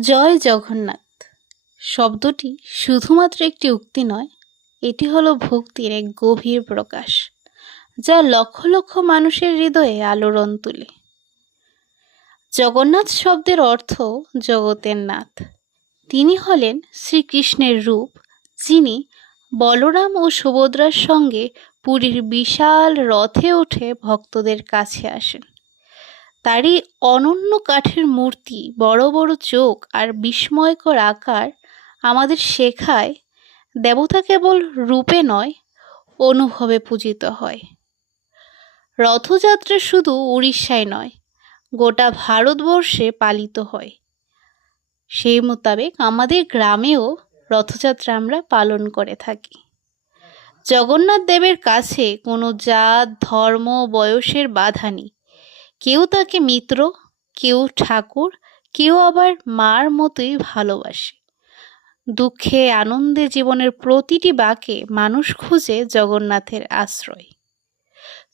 জয় জগন্নাথ শব্দটি শুধুমাত্র একটি উক্তি নয়, এটি হলো ভক্তির এক গভীর প্রকাশ, যা লক্ষ লক্ষ মানুষের হৃদয়ে আলোড়ন তুলে। জগন্নাথ শব্দের অর্থ জগতের নাথ। তিনি হলেন শ্রীকৃষ্ণের রূপ, যিনি বলরাম ও সুভদ্রার সঙ্গে পুরীর বিশাল রথে উঠে ভক্তদের কাছে আসেন। তারই অনন্য কাঠের মূর্তি, বড় বড় চোখ আর বিস্ময়কর আকার আমাদের শেখায় দেবতা কেবল রূপে নয়, অনুভবে পূজিত হয়। রথযাত্রা শুধু উড়িষ্যায় নয়, গোটা ভারতবর্ষে পালিত হয়। সেই মোতাবেক আমাদের গ্রামেও রথযাত্রা আমরা পালন করে থাকি। জগন্নাথ দেবের কাছে কোনো জাত, ধর্ম, বয়সের বাধা নেই। কেউ তাকে মিত্র, কেউ ঠাকুর, কেউ আবার মার মতোই ভালোবাসে। দুঃখে আনন্দে জীবনের প্রতিটি বাঁকে মানুষ খুঁজে জগন্নাথের আশ্রয়।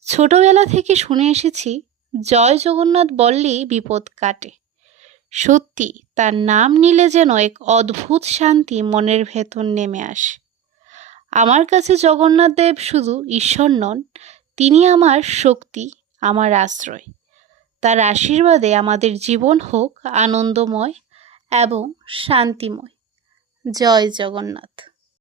ছোটবেলা থেকে শুনে এসেছি, জয় জগন্নাথ বললেই বিপদ কাটে। সত্যি, তার নাম নিলে যেন এক অদ্ভুত শান্তি মনের ভেতর নেমে আসে। আমার কাছে জগন্নাথ দেব শুধু ঈশ্বর নন, তিনি আমার শক্তি, আমার আশ্রয়। তার আশীর্বাদে আমাদের জীবন হোক আনন্দময় এবং শান্তিময়। জয় জগন্নাথ।